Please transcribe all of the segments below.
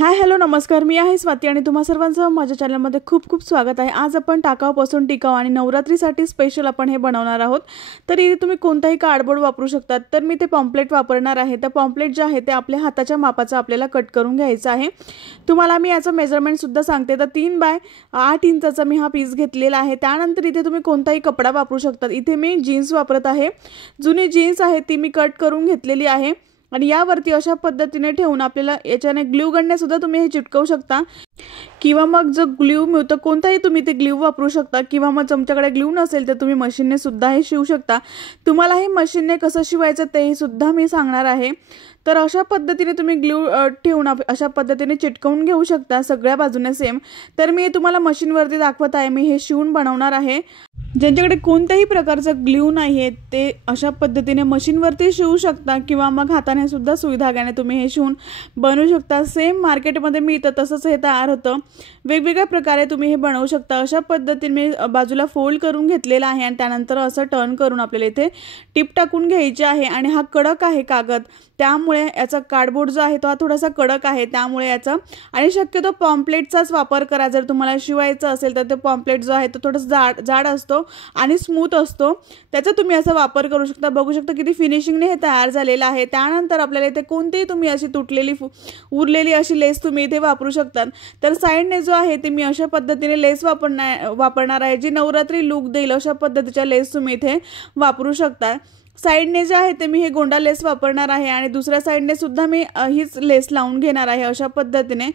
Hi hello नमस्कार, मी आहे स्वाती आणि तुम्हा सर्वांचं माझ्या चॅनलमध्ये खूप खूप स्वागत आहे। आज आपण टाकाऊपासून टिकाऊ आणि नवरात्रीसाठी स्पेशल आपण हे बनवणार आहोत। तर इथे तुम्ही कोणताही कार्डबोर्ड वापरू शकता। तर मी ते पॉम्पलेट वापरणार आहे। तर पॉम्पलेट जे आहे ते आपल्या हाताच्या मापाचं आपल्याला कट करून घ्यायचं आहे। तुम्हाला मी याचं मेजरमेंट सुद्धा सांगते। तर 3 बाय 8 इंचाचा मी हा पीस घेतलेला आहे। त्यानंतर इथे तुम्ही कोणताही कपडा वापरू शकता। इथे मी जीन्स वापरत आहे। जुनी जीन्स आहे ती मी कट करून घेतलेली आहे आणि यावरती अशा पद्धतीने ठेवून आपल्याला याच्याने ग्लू गनने सुद्धा तुम्ही हे चिटकवू शकता किंवा मग जो ग्लू मिळतो कोणताही तुम्ही ते ग्लू वापरू शकता किंवा मग तुमच्याकडे ग्लू नसेल तर तुम्ही मशीनने सुद्धा हे शिवू शकता। तुम्हाला हे मशीनने कसं शिवायचं ते सुद्धा मी सांगणार आहे। तर अशा पद्धतीने तुम्ही ग्लू ठेवून अशा पद्धतीने चिटकवून घेऊ शकता सगळ्या बाजूने सेम। तर मी तुम्हाला मशीनवरती दाखवत आहे। मी हे शिवून बनवणार आहे। ज्यांच्याकडे कोणत्याही प्रकारचा ग्लू नाही आहे ते अशा पद्धतीने मशीनवरती शिवू शकता किंवा मग हाताने सुद्धा सुई धाग्याने तुम्ही हे शिवून बनवू शकता। सेम मार्केटमध्ये मिळतं तसंच हे तयार होतं। वेगवेगळ्या प्रकारे तुम्ही हे बनवू शकता। अशा पद्धतीने मी बाजूला फोल्ड करून घेतलेला आहे आणि त्यानंतर असं टर्न करून आपल्याला इथे टिप टाकून घ्यायची आहे आणि हा कडक आहे कागद, त्यामुळे याचा कार्डबोर्ड जो आहे तो थोडासा कडक आहे, त्यामुळे याचा आणि शक्यतो पॉम्पलेटचाच वापर करा। जर तुम्हाला शिवायचं असेल तर ते पॉम्पलेट जो आहे तो थोडासा जाड असतो आणि स्मूथ असतो, त्याचा तुम्ही असा वापर करू शकता। बघू शकता किती फिनिशिंगने हे तयार झालेलं आहे। त्यानंतर आपल्याला इथे कोणतीही तुम्ही अशी तुटलेली उरलेली अशी लेस तुम्ही इथे वापरू शकता। तर साइडने जो आहे ते मी अशा पद्धतीने लेस वापरणार आहे जी नवरात्री लुक देईल अशा पद्धतीच्या लेस तुम्ही इथे वापरू शकता। साइडने जे आहे ते मी हे गोंडा लेस वापरणार आहे आणि दुसऱ्या साइडने सुद्धा मी हीच लेस लावून घेणार आहे। अशा पद्धतीने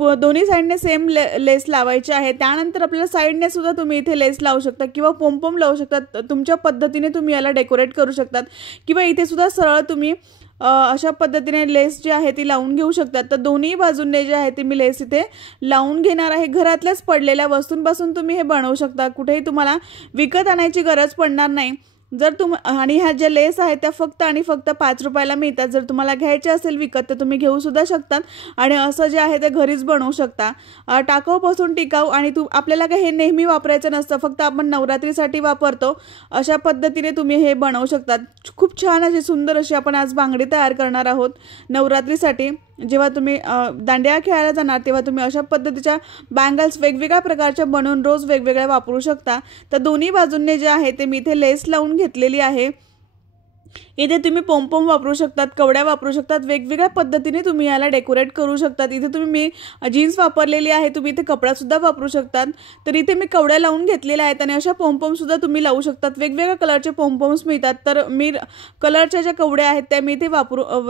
दोन्ही साइडने सेम लेस लावायची आहे। त्यानंतर आपल्याला साइडने सुद्धा तुम्ही इथे लेस लावू शकता किंवा पोमपोम लावू शकता। तुमच्या पद्धतीने तुम्ही याला डेकोरेट करू शकतात किंवा इथे सुद्धा सरळ तुम्ही अशा पद्धतीने लेस जी आहे ती लावून घेऊ शकतात। तर दोन्ही बाजूंनी जे आहे ती मी लेस इथे लावून घेणार आहे। घरातल्याच पडलेल्या वस्तूंपासून तुम्ही हे बनवू शकता। कुठेही तुम्हाला विकत आणायची गरज पडणार नाही। जर आणि ह्या ज्या लेस आहेत त्या फक्त आणि फक्त 5 रुपयाला मिळतात। जर तुम्हाला घ्यायचे असेल विकत तर तुम्ही घेऊ सुद्धा शकतात आणि असं जे आहे ते घरीच बनवू शकता। टाकाऊपासून टिकाऊ आणि आपल्याला काही हे नेहमी वापरायचं नसतं, फक्त आपण नवरात्रीसाठी वापरतो। अशा पद्धतीने तुम्ही हे बनवू शकतात। खूप छान अशी सुंदर अशी आपण आज बांगडी तयार करणार आहोत नवरात्रीसाठी। जेव्हा तुम्ही दांडिया खेळायला जाणार तेव्हा तुम्ही अशा पद्धतीच्या बँगल्स वेगवेगळ्या प्रकारच्या बनवून रोज वेगवेगळ्या वापरू शकता। तर दोन्ही बाजूंनी जे आहे ते मी इथे लेस लावून घेतलेली आहे। इथे तुम्ही पोमपोम वापरू शकतात, कवड्या वापरू शकतात, वेगवेगळ्या पद्धतीने तुम्ही याला डेकोरेट करू शकतात। इथे तुम्ही मी जीन्स वापरलेली आहे, तुम्ही इथे कपडा सुद्धा वापरू शकतात। तर इथे मी कवड्या लावून घेतलेल्या आहेत आणि अशा पोमपोम सुद्धा तुम्ही लावू शकतात। वेगवेगळ्या कलरचे पोमपोम्स मिळतात। तर मी कलरच्या ज्या कवड्या आहेत त्या मी इथे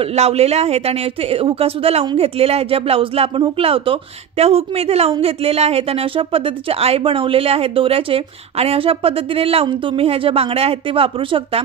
लावलेल्या आहेत आणि इथे हुका सुद्धा लावून घेतलेल्या आहेत। ज्या ब्लाउजला आपण हुक लावतो त्या हुक मी इथे लावून घेतलेल्या आहेत आणि अशा पद्धतीचे आई बनवलेले आहेत दोऱ्याचे आणि अशा पद्धतीने लावून तुम्ही ह्या ज्या बांगड्या आहेत ते वापरू शकता।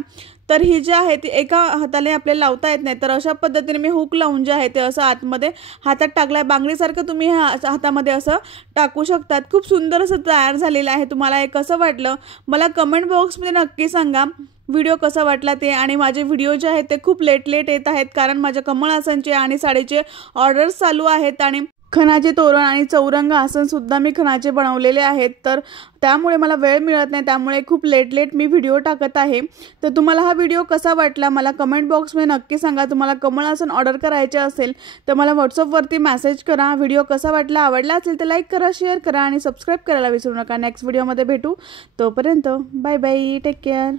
तर ही जी आहे ती एका हाताने आपल्याला लावता येत नाही, तर अशा पद्धतीने मी हुक लावून जे आहे ते असं आतमध्ये हातात टाकलाय। बांगडीसारखं तुम्ही हातामध्ये असं टाकू शकतात। खूप सुंदर असं तयार झालेलं आहे। तुम्हाला हे कसं वाटलं मला कमेंट बॉक्समध्ये नक्की सांगा। व्हिडिओ कसा वाटला ते, आणि माझे व्हिडिओ जे आहेत ते खूप लेट येत आहेत कारण माझ्या कमळ आसनचे आणि साडीचे ऑर्डर्स चालू आहेत आणि खणाचे तोरण आणि चौरंग आसन सुद्धा मी खणाचे बनवलेले आहेत। तर त्यामुळे मला वेळ मिळत नाही, त्यामुळे खूप लेट मी व्हिडिओ टाकत आहे। तर तुम्हाला हा व्हिडिओ कसा वाटला मला कमेंट बॉक्समध्ये नक्की सांगा। तुम्हाला कमळ आसन ऑर्डर करायचे असेल तर मला व्हॉट्सअपवरती मेसेज करा। व्हिडिओ कसा वाटला, आवडला असेल तर लाईक करा, शेअर करा आणि सबस्क्राईब करायला विसरू नका। नेक्स्ट व्हिडिओमध्ये भेटू, तोपर्यंत बाय बाय, टेक केअर।